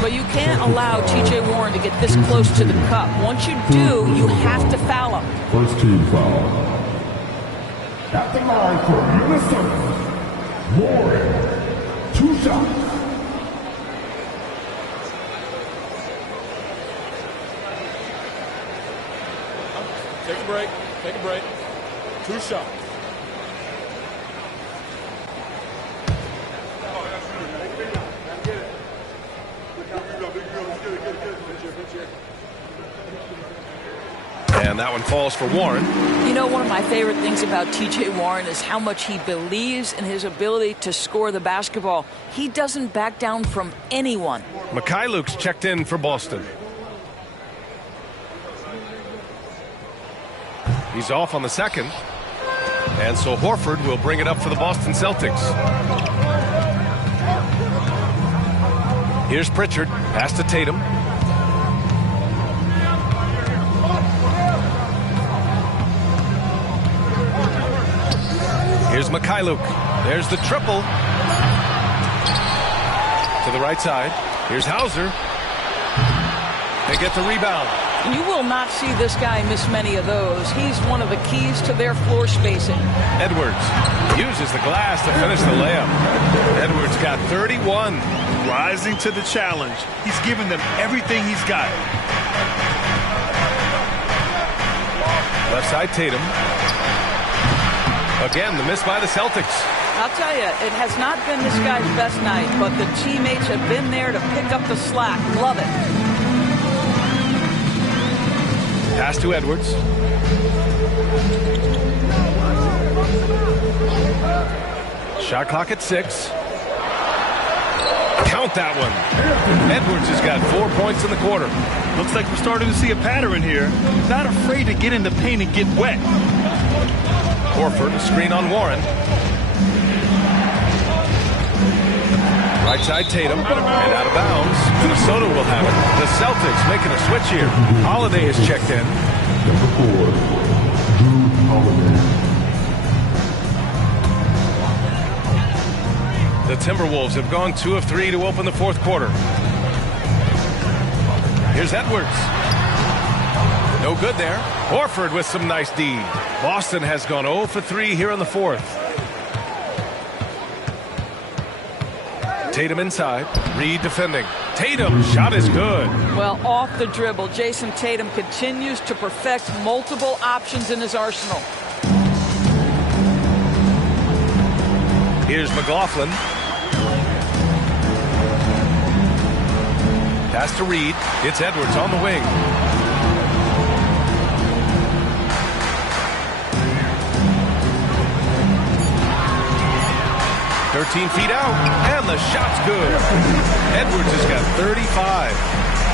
But you can't allow T.J. Warren to get this close to the cup. Once you do, you have to foul him. First team foul. At the line for Minnesota, Warren. 2 shots. Take a break. Take a break. 2 shots. And that one falls for Warren. You know, one of my favorite things about T.J. Warren is how much he believes in his ability to score the basketball. He doesn't back down from anyone. Mikhailuk's checked in for Boston. He's off on the second. And so Horford will bring it up for the Boston Celtics. Here's Pritchard. Pass to Tatum. Here's Mikhailuk. There's the triple. To the right side. Here's Hauser. They get the rebound. You will not see this guy miss many of those. He's one of the keys to their floor spacing. Edwards uses the glass to finish the layup. Edwards got 31. Rising to the challenge. He's given them everything he's got. Left side Tatum. Again, the miss by the Celtics. I'll tell you, it has not been this guy's best night, but the teammates have been there to pick up the slack. Love it. Pass to Edwards. Shot clock at 6. Count that one. Edwards has got 4 points in the quarter. Looks like we're starting to see a pattern here. Not afraid to get in the paint and get wet. Horford, a screen on Warren. Right side Tatum, and out of bounds. Minnesota will have it. The Celtics making a switch here. Holiday is checked in. Number 4, Drew Holiday. The Timberwolves have gone 2 of 3 to open the fourth quarter. Here's Edwards. No good there. Horford with some nice D. Boston has gone 0 for 3 here in the fourth. Tatum inside. Reed defending. Tatum, shot is good. Well, off the dribble, Jason Tatum continues to perfect multiple options in his arsenal. Here's McLaughlin. Pass to Reed. It's Edwards on the wing. "13 feet out, and the shot's good." Edwards has got 35.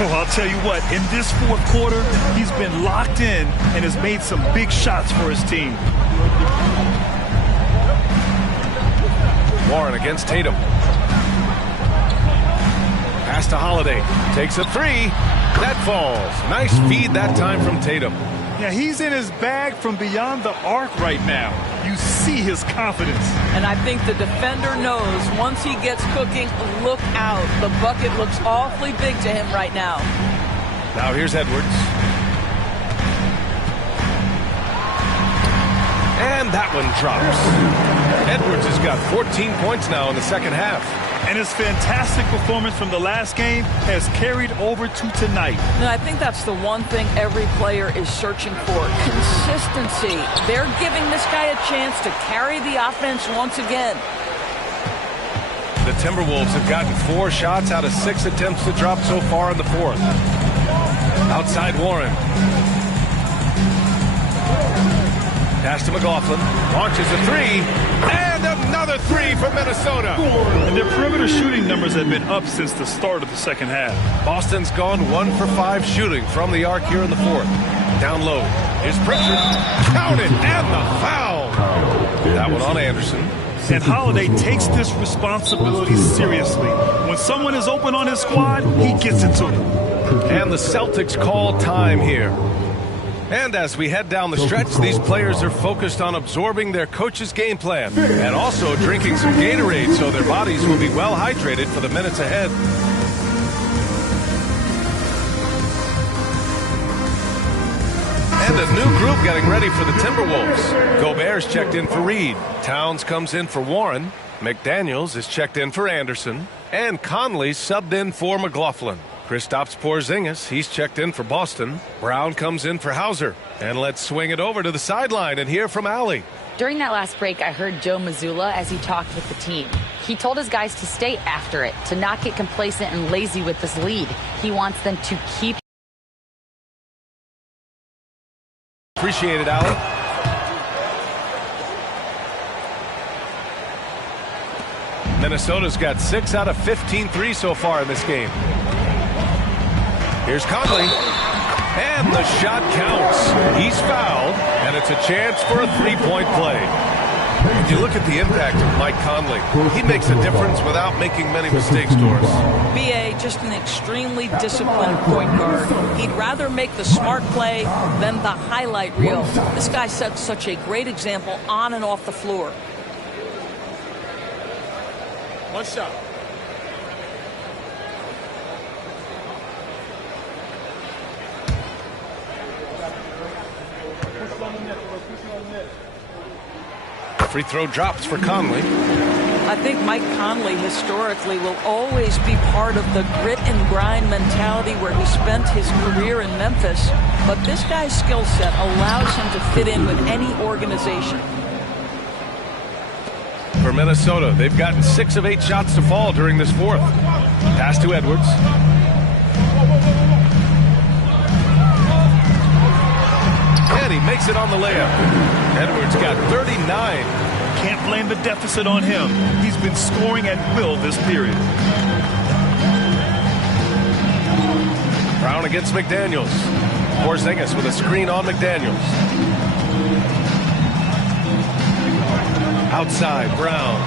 Oh, I'll tell you what, in this fourth quarter, he's been locked in and has made some big shots for his team. Warren against Tatum. Pass to Holiday. Takes a three. That falls. Nice feed that time from Tatum. Yeah, he's in his bag from beyond the arc right now. You see his confidence. And I think the defender knows once he gets cooking, look out. The bucket looks awfully big to him right now. Now here's Edwards. And that one drops. Edwards has got 14 points now in the second half. And his fantastic performance from the last game has carried over to tonight. And I think that's the one thing every player is searching for. Consistency. They're giving this guy a chance to carry the offense once again. The Timberwolves have gotten 4 shots out of 6 attempts to drop so far in the fourth. Outside Warren. Pass to McLaughlin. Launches a three. And another three for Minnesota. And their perimeter shooting numbers have been up since the start of the second half. Boston's gone 1 for 5 shooting from the arc here in the fourth. Down low. Here's Pritchard. Counted. And the foul. That one on Anderson. And Holiday takes this responsibility seriously. When someone is open on his squad, he gets it to them. And the Celtics call time here. And as we head down the stretch, these players are focused on absorbing their coach's game plan and also drinking some Gatorade so their bodies will be well hydrated for the minutes ahead. And a new group getting ready for the Timberwolves. Gobert's checked in for Reed. Towns comes in for Warren. McDaniels is checked in for Anderson. And Conley subbed in for McLaughlin. Kristaps Porzingis, he's checked in for Boston. Brown comes in for Hauser. And let's swing it over to the sideline and hear from Allie. During that last break, I heard Joe Mazzulla as he talked with the team. He told his guys to stay after it, to not get complacent and lazy with this lead. He wants them to keep. Appreciate it, Allie. Minnesota's got 6 out of 15 threes so far in this game. Here's Conley. And the shot counts. He's fouled, and it's a chance for a three-point play. If you look at the impact of Mike Conley, he makes a difference without making many mistakes, Doris. B.A., just an extremely disciplined point guard. He'd rather make the smart play than the highlight reel. This guy sets such a great example on and off the floor. One shot. Free throw drops for Conley. I think Mike Conley historically will always be part of the grit and grind mentality where he spent his career in Memphis. But this guy's skill set allows him to fit in with any organization. For Minnesota, they've gotten 6 of 8 shots to fall during this fourth. Pass to Edwards. And he makes it on the layup. Edwards got 39. Can't blame the deficit on him. He's been scoring at will this period. Brown against McDaniels. Porzingis with a screen on McDaniels. Outside, Brown.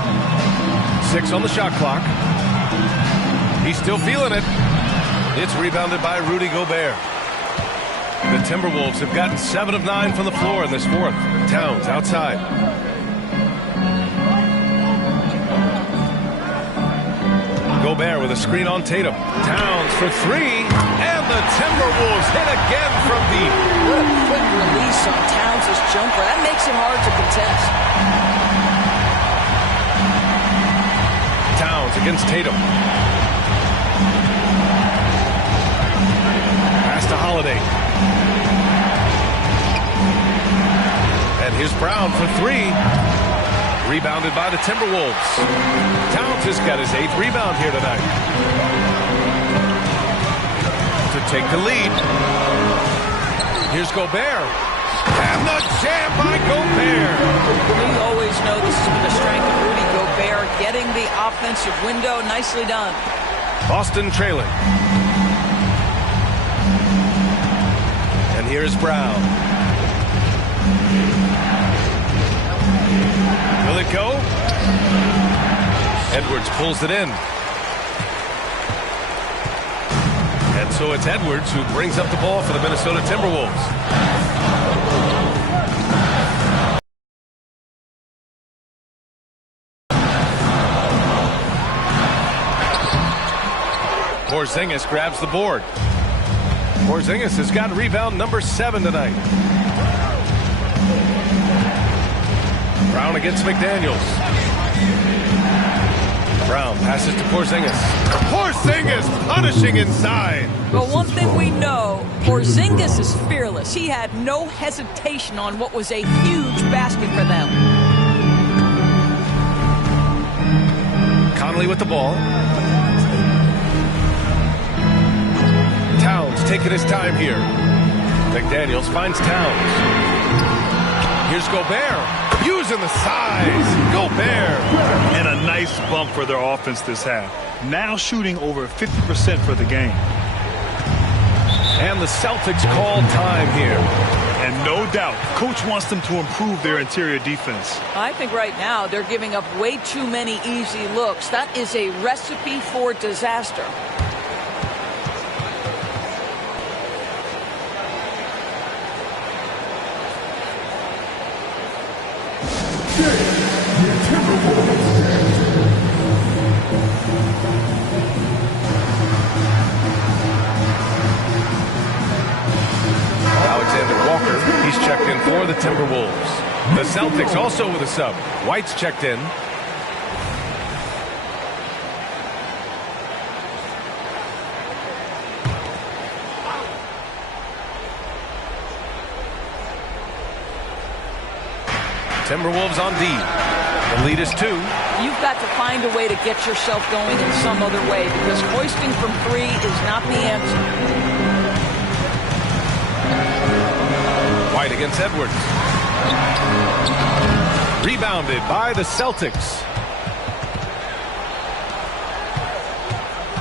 6 on the shot clock. He's still feeling it. It's rebounded by Rudy Gobert. The Timberwolves have gotten 7 of 9 from the floor in this fourth. Towns outside. Gobert with a screen on Tatum. Towns for 3. And the Timberwolves hit again from deep. What a quick release on Towns' jumper. That makes it hard to contest. Towns against Tatum. Pass to Holiday. And here's Brown for 3. Rebounded by the Timberwolves. Towns has got his 8th rebound here tonight. To take the lead. Here's Gobert. And the jam by Gobert. We always know this has been the strength of Rudy Gobert, getting the offensive window. Nicely done. Boston trailing. And here's Brown. Will it go? Edwards pulls it in. And so it's Edwards who brings up the ball for the Minnesota Timberwolves. Porzingis grabs the board. Porzingis has got rebound number 7 tonight. Brown against McDaniels. Brown passes to Porzingis. Porzingis punishing inside. Well, one thing we know, Porzingis is fearless. He had no hesitation on what was a huge basket for them. Conley with the ball. Towns taking his time here. McDaniels finds Towns. Here's Gobert. Using the size. Gobert. And a nice bump for their offense this half. Now shooting over 50% for the game. And the Celtics call time here. And no doubt, coach wants them to improve their interior defense. I think right now they're giving up way too many easy looks. That is a recipe for disaster. He's checked in for the Timberwolves. The Celtics also with a sub. White's checked in. Timberwolves on D. The lead is 2. You've got to find a way to get yourself going in some other way, because hoisting from 3 is not the answer. White against Edwards. Rebounded by the Celtics.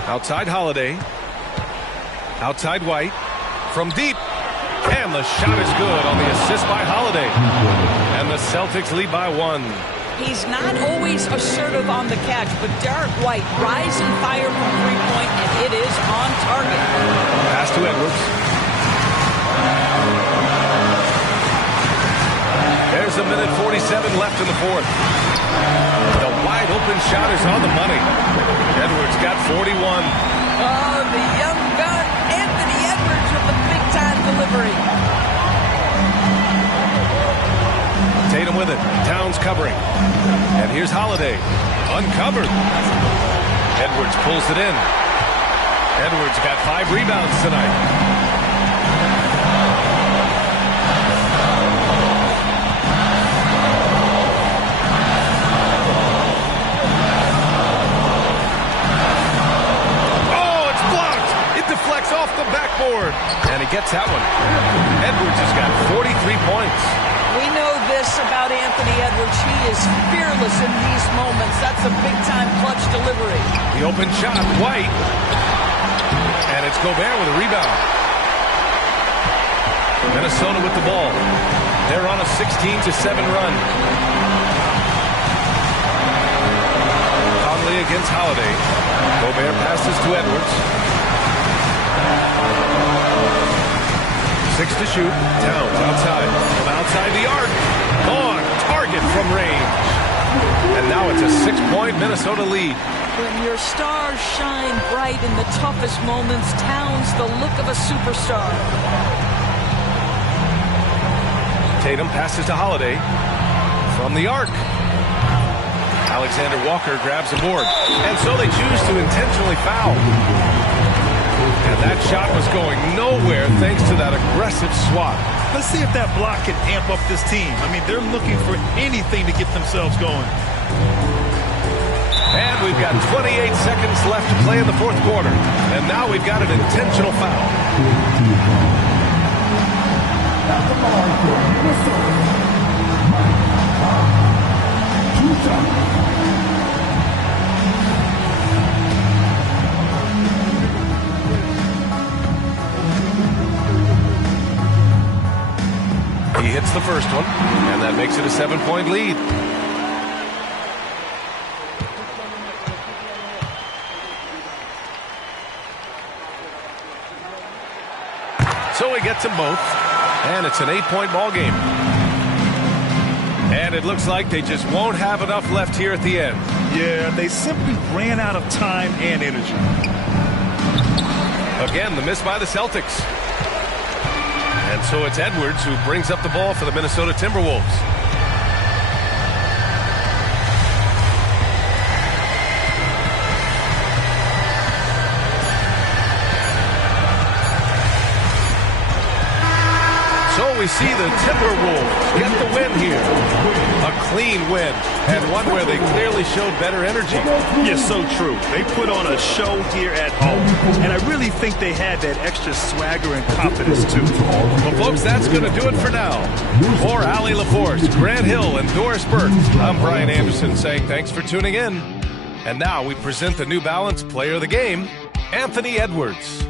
Outside Holiday. Outside White. From deep. And the shot is good on the assist by Holiday. And the Celtics lead by 1. He's not always assertive on the catch, but Derek White rise and fire from 3-point, and it is on target. Pass to Edwards. There's a minute 47 left in the fourth. The wide open shot is on the money. Edwards got 41. Oh, the young gun, Anthony Edwards with the big-time delivery. Tatum with it. Towns covering. And here's Holiday. Uncovered. Edwards pulls it in. Edwards got 5 rebounds tonight. Off the backboard, and he gets that one. Edwards has got 43 points. We know this about Anthony Edwards. He is fearless in these moments. That's a big-time clutch delivery. The open shot, White. And it's Gobert with a rebound. Minnesota with the ball. They're on a 16-7 run. Conley against Holiday. Gobert passes to Edwards. 6 to shoot. Towns outside. From outside the arc. On target from range. And now it's a 6-point Minnesota lead. When your stars shine bright in the toughest moments, Towns the look of a superstar. Tatum passes to Holiday. From the arc. Alexander Walker grabs a board. And so they choose to intentionally foul. And that shot was going nowhere thanks to that aggressive swat. Let's see if that block can amp up this team. I mean, they're looking for anything to get themselves going. And we've got 28 seconds left to play in the fourth quarter. And now we've got an intentional foul. He hits the first one, and that makes it a 7-point lead. So he gets them both, and it's an 8-point ball game. And it looks like they just won't have enough left here at the end. Yeah, they simply ran out of time and energy. Again, the miss by the Celtics. And so it's Edwards who brings up the ball for the Minnesota Timberwolves. So we see the Timberwolves get the win here. A clean win, and one where they clearly showed better energy. Yes, so true. They put on a show here at home, and I really think they had that extra swagger and confidence, too. Well, folks, that's going to do it for now. For Allie LaForce, Grant Hill, and Doris Burke, I'm Brian Anderson saying thanks for tuning in. And now we present the New Balance Player of the Game, Anthony Edwards.